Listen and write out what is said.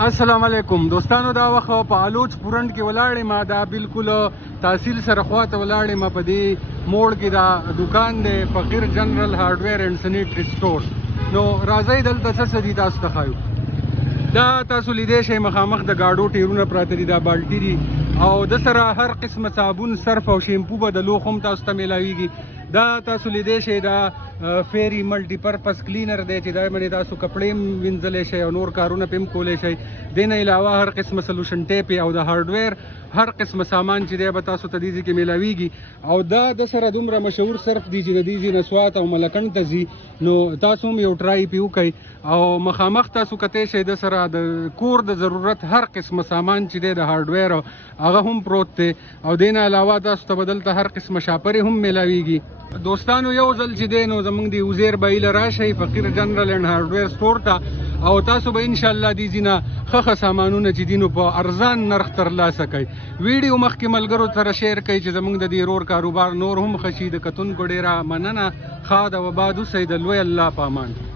السلام علیکم دوستانو. دا وخت په الوچ پورند کې ولاړې ما دا بالکل تحصیل سره خواته ولاړې ما په دې موړ کې دا دکان دی فقیر جنرال هارډویر اینډ سینیټری سټور. نو راځئ دلته څه دي تاسو ته ښایو. دا تاسو لیدی شئ مخامخ د ګاډو ټیرونه پراته دي، دا بالټي دي او د سره هر قسمه صابون صرف او شیمپو به د لوښ هم تاسو ته میلاویږي. دا تاسو لیدی شئ دا فیری ملټي پرپز کلینر دی چې دا باندې تاسو کپړې هم وینځلی شئ او نور کارونه پې هم کولی شئ. دې نه علاوه هر قسمه سلوشن ټیپ او د هارډویر هر قسمه سامان چې دی به تاسو ته دې ځای کې میلاویږي. او دا د سره دومره مشهور صرف دی چې د دې ځای نه سوات او ملکنډ ته ځي، نو تاسو هم یو ټرای پې وکئ. او مخامخ تاسو کتی شئ د سره د کور د ضرورت هر قسمه سامان چې دی د هارډویر هغه هم پروت دی. او دې نه علاوه تاسو ته به دلته هر قسمه شاپرې هم میلاویږي. دوستانو یو ځل چې دی نو زموږ د وزیر بایله راشئ فقیر جنرال اینډ هارډویر سټور ته، او تاسو به انشاءالله دې ځای نه ښه سامانونه چې دي نو په ارزان نرخ ترلاسه کوئ. ویډیو مخکې ملګرو سره شیر کوئ چې زموږ د دې رور کاروبار نور هم ښه شي. د کتونکو ډېره مننه. ښاد او آباد اوسئ. د لوی الله په امان.